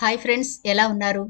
Hi friends, ఎలా ఉన్నారు?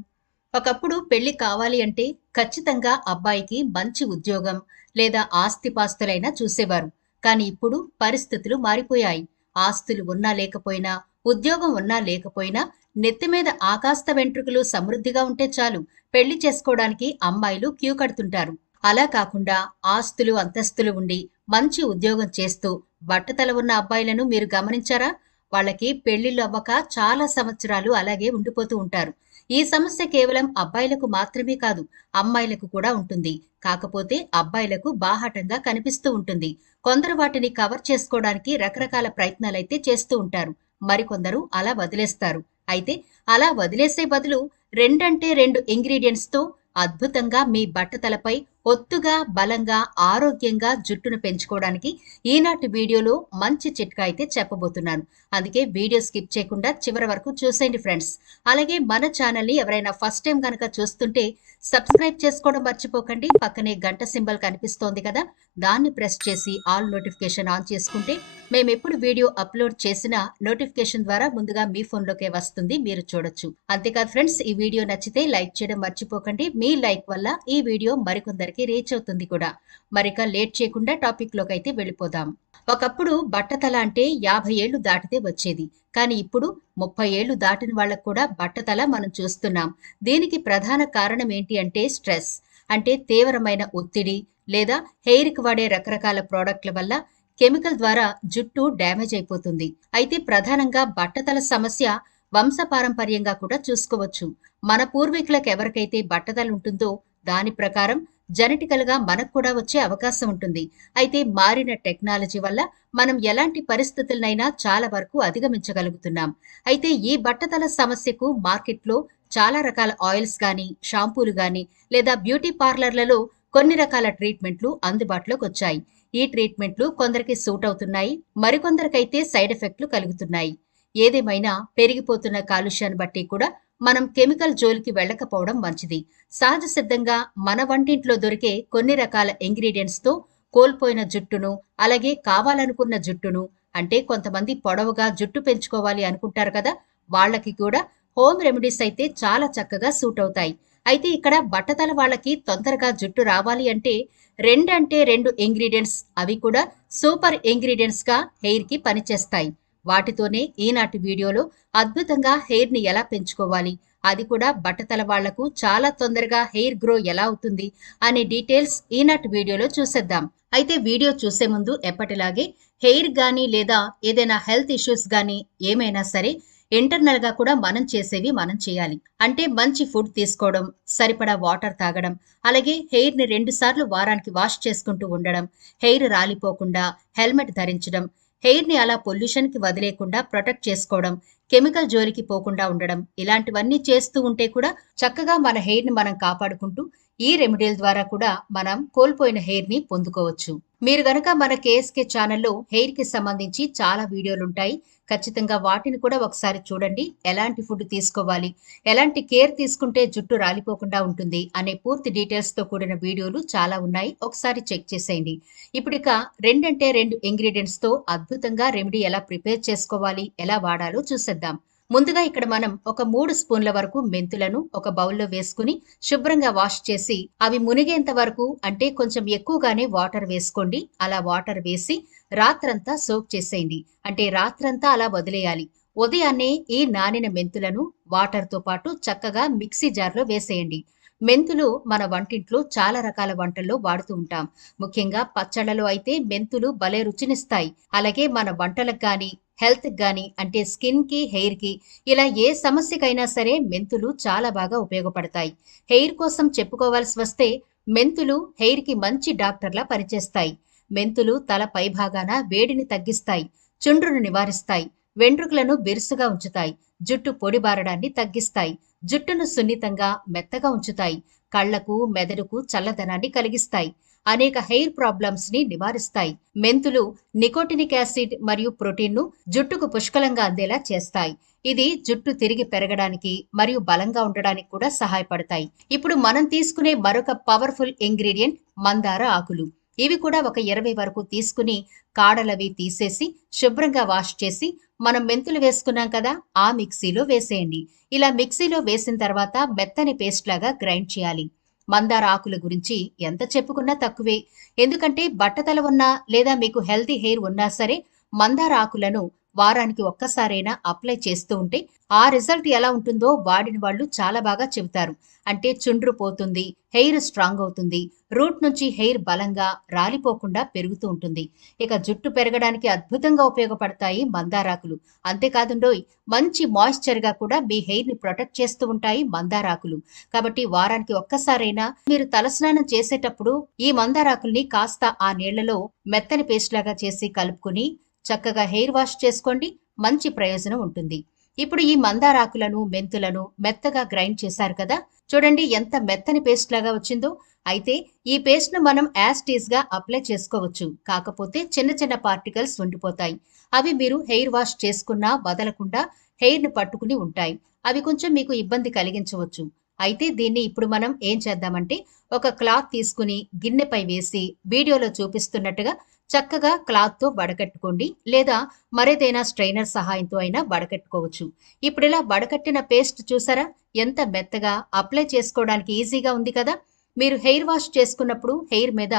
ఒకప్పుడు పెళ్లి కావాలి అంటే ఖచ్చితంగా అబ్బాయికి మంచి ఉద్యోగం లేదా ఆస్తిపాస్తులైనా చూసేవారు. కానీ ఇప్పుడు పరిస్థితులు మారిపోయాయి. ఆస్తులు ఉన్నా లేకపోయినా, ఉద్యోగం ఉన్నా లేకపోయినా, నెత్తి మీద ఆకాస్త వెంట్రుకలు సమృద్ధిగా ఉంటే చాలు పెళ్లి చేసుకోవడానికి అమ్మాయిలు క్యూ కడుతుంటారు. అలా కాకుండా ఆస్తులు, అంతస్తులు ఉండి మంచి ఉద్యోగం చేస్తూ బట్టతల ఉన్న అబ్బాయిలను మీరు గమనించారా? వాళ్ళకి పెళ్లిళ్ళు అవ్వక చాలా సంవత్సరాలు అలాగే ఉండిపోతూ ఉంటారు. ఈ సమస్య కేవలం అబ్బాయిలకు మాత్రమే కాదు, అమ్మాయిలకు కూడా ఉంటుంది. కాకపోతే అబ్బాయిలకు బాహాటంగా కనిపిస్తూ ఉంటుంది. కొందరు వాటిని కవర్ చేసుకోవడానికి రకరకాల ప్రయత్నాలైతే చేస్తూ ఉంటారు. మరికొందరు అలా వదిలేస్తారు. అయితే అలా వదిలేసే బదులు రెండంటే రెండు ఇంగ్రీడియంట్స్‌తో అద్భుతంగా మీ బట్టతలపై ఒత్తుగా, బలంగా, ఆరోగ్యంగా జుట్టును పెంచుకోవడానికి ఈనాటి వీడియోలో మంచి చిట్కా అయితే చెప్పబోతున్నాను. అందుకే వీడియో స్కిప్ చేయకుండా చివరి వరకు చూసేయండి ఫ్రెండ్స్. అలాగే మన ఛానల్‌ని ఎవరైనా ఫస్ట్ టైం గనక చూస్తుంటే సబ్స్క్రైబ్ చేసుకోవడం మర్చిపోకండి. పక్కనే గంట సింబల్ కనిపిస్తోంది కదా! దాన్ని ప్రెస్ చేసి ఆల్ నోటిఫికేషన్ ఆన్ చేసుకుంటే మేమెప్పుడు వీడియో అప్‌లోడ్ చేసినా నోటిఫికేషన్ ద్వారా ముందుగా మీ ఫోన్‌లోకే వస్తుంది. మీరు చూడొచ్చు. అంతేకాదు ఫ్రెండ్స్, ఈ వీడియో నచ్చితే లైక్ చేయడం మర్చిపోకండి. మీ లైక్ వల్ల ఈ వీడియో మరికొందరికి రీచ్ అవుతుంది కూడా. మరిక లేట్ చేయకుండా టాపిక్‌లోకైతే వెళ్ళిపోదాం. ఒకప్పుడు బట్టతల అంటే 50 ఏళ్లు దాటితే వచ్చేది. కానీ ఇప్పుడు 30 ఏళ్లు దాటిన వాళ్ళకు కూడా బట్టతల మనం చూస్తున్నాం. దీనికి ప్రధాన కారణం ఏంటి అంటే స్ట్రెస్. అంటే తీవ్రమైన ఒత్తిడి లేదా హెయిర్‌కి వాడే రకరకాల ప్రొడక్ట్‌ల వల్ల కెమికల్ ద్వారా జుట్టు డ్యామేజ్ అయిపోతుంది. అయితే ప్రధానంగా బట్టతల సమస్య వంశపారంపర్యంగా కూడా చూసుకోవచ్చు. మన పూర్వీకులకు ఎవరికైతే బట్టతల ఉంటుందో దాని ప్రకారం జెనెటికల్‌గా మనకు కూడా వచ్చే అవకాశం ఉంటుంది. అయితే మారిన టెక్నాలజీ వల్ల మనం ఎలాంటి పరిస్థితులనైనా చాలా వరకు అధిగమించగలుగుతున్నాం. అయితే ఈ బట్టతల సమస్యకు మార్కెట్‌లో చాలా రకాల ఆయిల్స్ గానీ, షాంపూలు గానీ లేదా బ్యూటీ పార్లర్‌లలో కొన్ని రకాల ట్రీట్మెంట్లు అందుబాటులోకొచ్చాయి. ఈ ట్రీట్మెంట్లు కొందరికి సూట్ అవుతున్నాయి. మరికొందరికైతే సైడ్ ఎఫెక్ట్‌లు కలుగుతున్నాయి. ఏదేమైనా పెరిగిపోతున్న కాలుష్యాన్ని బట్టి కూడా మనం కెమికల్ జోలికి వెళ్ళకపోవడం మంచిది. సహజ సిద్ధంగా మన వంటింట్లో దొరికే కొన్ని రకాల ఇంగ్రీడియెంట్స్‌తో కోల్పోయిన జుట్టును, అలాగే కావాలనుకున్న జుట్టును, అంటే కొంతమంది పొడవుగా జుట్టు పెంచుకోవాలి అనుకుంటారు కదా! వాళ్ళకి కూడా హోమ్ రెమెడీస్ అయితే చాలా చక్కగా సూట్ అవుతాయి. అయితే ఇక్కడ బట్టతల వాళ్ళకి తొందరగా జుట్టు రావాలి అంటే 2 అంటే 2 ఇంగ్రీడియెంట్స్, అవి కూడా సూపర్ ఇంగ్రీడియెంట్స్‌గా హెయిర్‌కి పనిచేస్తాయి. వాటితోనే ఈనాటి వీడియోలో అద్భుతంగా హెయిర్‌ని ఎలా పెంచుకోవాలి, అది కూడా బట్టతల వాళ్లకు చాలా తొందరగా హెయిర్ గ్రో ఎలా అవుతుంది అనే డీటెయిల్స్ ఈనాటి వీడియోలో చూసేద్దాం. అయితే వీడియో చూసే ముందు ఎప్పటిలాగే హెయిర్ గానీ లేదా ఏదైనా హెల్త్ ఇష్యూస్ గానీ ఏమైనా సరే ఇంటర్నల్‌గా కూడా మనం చేసేవి మనం చేయాలి. అంటే మంచి ఫుడ్ తీసుకోవడం, సరిపడా వాటర్ తాగడం, అలాగే హెయిర్‌ని 2 సార్లు వారానికి వాష్ చేసుకుంటూ ఉండడం, హెయిర్ రాలిపోకుండా హెల్మెట్ ధరించడం, హెయిర్‌ని అలా పొల్యూషన్‌కి వదిలేయకుండా ప్రొటెక్ట్ చేసుకోవడం, కెమికల్ జోలికి పోకుండా ఉండడం, ఇలాంటివన్నీ చేస్తూ ఉంటే కూడా చక్కగా మన హెయిర్‌ని మనం కాపాడుకుంటూ ఈ రెమెడీల ద్వారా కూడా మనం కోల్పోయిన హెయిర్‌ని పొందుకోవచ్చు. మీరు గనక మన కేఎస్‌కే ఛానల్‌లో హెయిర్‌కి సంబంధించి చాలా వీడియోలుంటాయి. ఖచ్చితంగా వాటిని కూడా ఒకసారి చూడండి. ఎలాంటి ఫుడ్ తీసుకోవాలి, ఎలాంటి కేర్ తీసుకుంటే జుట్టు రాలిపోకుండా ఉంటుంది అనే పూర్తి డీటెయిల్స్‌తో కూడిన వీడియోలు చాలా ఉన్నాయి. ఒకసారి చెక్ చేసేయండి. ఇప్పుడిక 2 అంటే 2 ఇంగ్రీడియెంట్స్‌తో అద్భుతంగా రెమెడీ ఎలా ప్రిపేర్ చేసుకోవాలి, ఎలా వాడాలో చూసేద్దాం. ముందుగా ఇక్కడ మనం ఒక 3 స్పూన్ల వరకు మెంతులను ఒక బౌల్‌లో వేసుకుని శుభ్రంగా వాష్ చేసి అవి మునిగేంత వరకు, అంటే కొంచెం ఎక్కువగానే వాటర్ వేసుకోండి. అలా వాటర్ వేసి రాత్రంతా సోక్ చేసేయండి. అంటే రాత్రంతా అలా వదిలేయాలి. ఉదయాన్నే ఈ నానిన మెంతులను వాటర్‌తో పాటు చక్కగా మిక్సీ జార్‌లో వేసేయండి. మెంతులు మన వంటింట్లో చాలా రకాల వంటల్లో వాడుతూ ఉంటాం. ముఖ్యంగా పచ్చళ్ళలో అయితే మెంతులు భలే రుచినిస్తాయి. అలాగే మన వంటలకు గాని, హెల్త్‌కి గాని, అంటే స్కిన్‌కి, హెయిర్‌కి ఇలా ఏ సమస్యకైనా సరే మెంతులు చాలా బాగా ఉపయోగపడతాయి. హెయిర్ కోసం చెప్పుకోవాల్సి వస్తే మెంతులు హెయిర్‌కి మంచి డాక్టర్‌లా పనిచేస్తాయి. మెంతులు తల పైభాగాన వేడిని తగ్గిస్తాయి, చుండ్రును నివారిస్తాయి, వెంట్రుకలను బిరుసుగా ఉంచుతాయి, జుట్టు పొడిబారడాన్ని తగ్గిస్తాయి, జుట్టును సున్నితంగా, మెత్తగా ఉంచుతాయి, కళ్లకు, మెదడుకు చల్లదనాన్ని కలిగిస్తాయి, అనేక హెయిర్ ప్రాబ్లమ్స్ ని నివారిస్తాయి. మెంతులు నికోటినిక్ యాసిడ్ మరియు ప్రోటీన్‌ను జుట్టుకు పుష్కలంగా అందేలా చేస్తాయి. ఇది జుట్టు తిరిగి పెరగడానికి మరియు బలంగా ఉండడానికి కూడా సహాయపడతాయి. ఇప్పుడు మనం తీసుకునే మరొక పవర్‌ఫుల్ ఇంగ్రీడియెంట్ మందార ఆకులు. ఇవి కూడా ఒక 20 వరకు తీసుకుని కాడలవి తీసేసి శుభ్రంగా వాష్ చేసి మనం మెంతులు వేసుకున్నాం కదా, ఆ మిక్సీలో వేసేయండి. ఇలా మిక్సీలో వేసిన తర్వాత మెత్తని పేస్ట్ లాగా గ్రైండ్ చేయాలి. మందార ఆకుల గురించి ఎంత చెప్పుకున్నా తక్కువే. ఎందుకంటే బట్టతల ఉన్నా లేదా మీకు హెల్తీ హెయిర్ ఉన్నా సరే మందార ఆకులను వారానికి ఒక్కసారైనా అప్లై చేస్తూ ఉంటే ఆ రిజల్ట్ ఎలా ఉంటుందో వాడిన వాళ్ళు చాలా బాగా చెబుతారు. అంటే చుండ్రు పోతుంది, హెయిర్ స్ట్రాంగ్ అవుతుంది, రూట్ నుంచి హెయిర్ బలంగా రాలిపోకుండా పెరుగుతూ ఉంటుంది. ఇక జుట్టు పెరగడానికి అద్భుతంగా ఉపయోగపడతాయి మందారాకులు. అంతేకాదుండోయ్, మంచి మాయిశ్చర్గా కూడా మీ హెయిర్ని ప్రొటెక్ట్ చేస్తూ ఉంటాయి మందారాకులు. కాబట్టి వారానికి ఒక్కసారైనా మీరు తలస్నానం చేసేటప్పుడు ఈ మందారాకుల్ని కాస్త ఆ నీళ్లలో మెత్తని పేస్ట్ లాగా చేసి కలుపుకుని చక్కగా హెయిర్ వాష్ చేసుకోండి. మంచి ప్రయోజనం ఉంటుంది. ఇప్పుడు ఈ మందారాకులను మెంతులను మెత్తగా గ్రైండ్ చేశారు కదా, చూడండి ఎంత మెత్తని పేస్ట్ లాగా వచ్చిందో. అయితే ఈ పేస్ట్ ను మనం యాజ్ టీజ్ గా అప్లై చేసుకోవచ్చు. కాకపోతే చిన్న చిన్న పార్టికల్స్ ఉండిపోతాయి. అవి మీరు హెయిర్ వాష్ చేసుకున్నా వదలకుండా హెయిర్ ని పట్టుకుని ఉంటాయి. అవి కొంచెం మీకు ఇబ్బంది కలిగించవచ్చు. అయితే దీన్ని ఇప్పుడు మనం ఏం చేద్దామంటే ఒక క్లాత్ తీసుకుని గిన్నెపై వేసి వీడియోలో చూపిస్తున్నట్టుగా చక్కగా క్లాత్తో వడకట్టుకోండి, లేదా మరేదైనా స్ట్రైనర్ సహాయంతో అయినా వడకట్టుకోవచ్చు. ఇప్పుడు ఇలా వడకట్టిన పేస్ట్ చూసారా ఎంత మెత్తగా, అప్లై చేసుకోవడానికి ఈజీగా ఉంది కదా. మీరు హెయిర్ వాష్ చేసుకున్నప్పుడు హెయిర్ మీద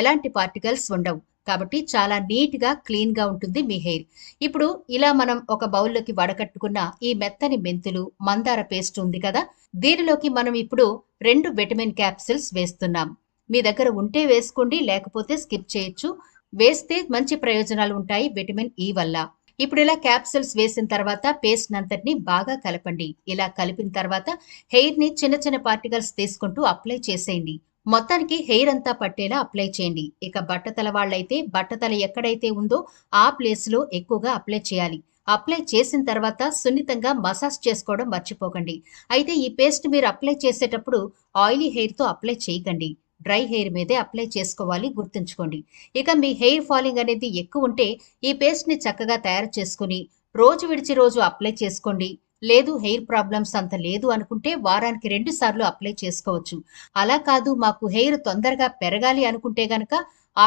ఎలాంటి పార్టికల్స్ ఉండవు. కాబట్టి చాలా నీట్ గా క్లీన్ గా ఉంటుంది మీ హెయిర్. ఇప్పుడు ఇలా మనం ఒక బౌల్లోకి వడకట్టుకున్న ఈ మెత్తని మెంతులు మందార పేస్ట్ ఉంది కదా, దీనిలోకి మనం ఇప్పుడు 2 విటమిన్ క్యాప్సిల్స్ వేస్తున్నాం. మీ దగ్గర ఉంటే వేసుకోండి, లేకపోతే స్కిప్ చేయొచ్చు. వేస్తే మంచి ప్రయోజనాలు ఉంటాయి విటమిన్ ఈ వల్ల. ఇప్పుడు ఇలా క్యాప్సిల్స్ వేసిన తర్వాత పేస్ట్ నంతటిని బాగా కలపండి. ఇలా కలిపిన తర్వాత హెయిర్ ని చిన్న చిన్న పార్టికల్స్ తీసుకుంటూ అప్లై చేసేయండి. మొత్తానికి హెయిర్ అంతా పట్టేలా అప్లై చేయండి. ఇక బట్టతల వాళ్ళైతే బట్టతల ఎక్కడైతే ఉందో ఆ ప్లేస్ లో ఎక్కువగా అప్లై చేయాలి. అప్లై చేసిన తర్వాత సున్నితంగా మసాజ్ చేసుకోవడం మర్చిపోకండి. అయితే ఈ పేస్ట్ మీరు అప్లై చేసేటప్పుడు ఆయిలీ హెయిర్ తో అప్లై చేయకండి. డ్రై హెయిర్ మీదే అప్లై చేసుకోవాలి, గుర్తుంచుకోండి. ఇక మీ హెయిర్ ఫాలింగ్ అనేది ఎక్కువ ఉంటే ఈ పేస్ట్ ని చక్కగా తయారు చేసుకుని రోజు విడిచి రోజు అప్లై చేసుకోండి. లేదు హెయిర్ ప్రాబ్లమ్స్ అంత లేదు అనుకుంటే వారానికి 2 సార్లు అప్లై చేసుకోవచ్చు. అలా కాదు మాకు హెయిర్ తొందరగా పెరగాలి అనుకుంటే గనక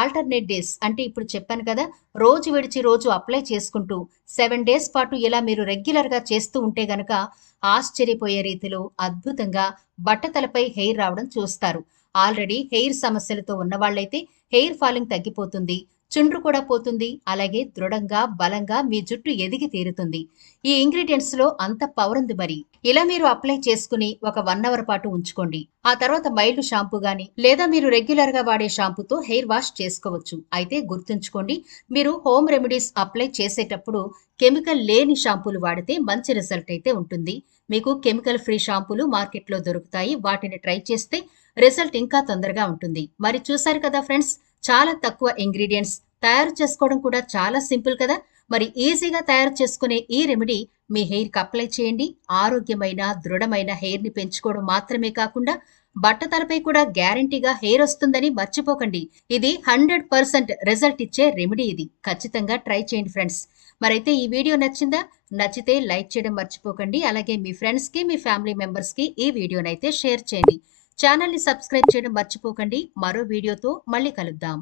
ఆల్టర్నేట్ డేస్, అంటే ఇప్పుడు చెప్పాను కదా, రోజు విడిచి రోజు అప్లై చేసుకుంటూ 7 డేస్ పాటు ఇలా మీరు రెగ్యులర్ గా చేస్తూ ఉంటే గనక ఆశ్చర్యపోయే రీతిలో అద్భుతంగా బట్టతలపై హెయిర్ రావడం చూస్తారు. ఆల్రెడీ హెయిర్ సమస్యలతో ఉన్నవాళ్లైతే హెయిర్ ఫాలింగ్ తగ్గిపోతుంది, చుండ్రు కూడా పోతుంది, అలాగే దృఢంగా బలంగా మీ జుట్టు ఎదిగి తీరుతుంది. ఈ ఇంగ్రీడియంట్స్ లో అంత పవర్ ఉంది మరి. ఇలా మీరు అప్లై చేసుకుని ఒక 1 అవర్ పాటు ఉంచుకోండి. ఆ తర్వాత మైల్డ్ షాంపూ గాని లేదా మీరు రెగ్యులర్ గా వాడే షాంపూతో హెయిర్ వాష్ చేసుకోవచ్చు. అయితే గుర్తుంచుకోండి, మీరు హోమ్ రెమెడీస్ అప్లై చేసేటప్పుడు కెమికల్ లేని షాంపూలు వాడితే మంచి రిజల్ట్ అయితే ఉంటుంది. మీకు కెమికల్ ఫ్రీ షాంపూలు మార్కెట్లో దొరుకుతాయి. వాటిని ట్రై చేస్తే రిజల్ట్ ఇంకా తొందరగా ఉంటుంది. మరి చూసారు కదా ఫ్రెండ్స్, చాలా తక్కువ ఇంగ్రీడియంట్స్, తయారు చేసుకోవడం కూడా చాలా సింపుల్ కదా. మరి ఈజీగా తయారు చేసుకునే ఈ రెమెడీ మీ హెయిర్ కి అప్లై చేయండి. ఆరోగ్యమైన దృఢమైన హెయిర్ ని పెంచుకోవడం మాత్రమే కాకుండా బట్టతలపై కూడా గ్యారంటీగా హెయిర్ వస్తుందని మర్చిపోకండి. ఇది 100% రిజల్ట్ ఇచ్చే రెమెడీ. ఇది ఖచ్చితంగా ట్రై చేయండి ఫ్రెండ్స్. మరైతే ఈ వీడియో నచ్చిందా? నచ్చితే లైక్ చేయడం మర్చిపోకండి. అలాగే మీ ఫ్రెండ్స్ కి మీ ఫ్యామిలీ మెంబర్స్ కి ఈ వీడియోనైతే షేర్ చేయండి. ఛానల్ ని సబ్స్క్రైబ్ చేయడం మర్చిపోకండి. మరో వీడియోతో మళ్ళీ కలుద్దాం.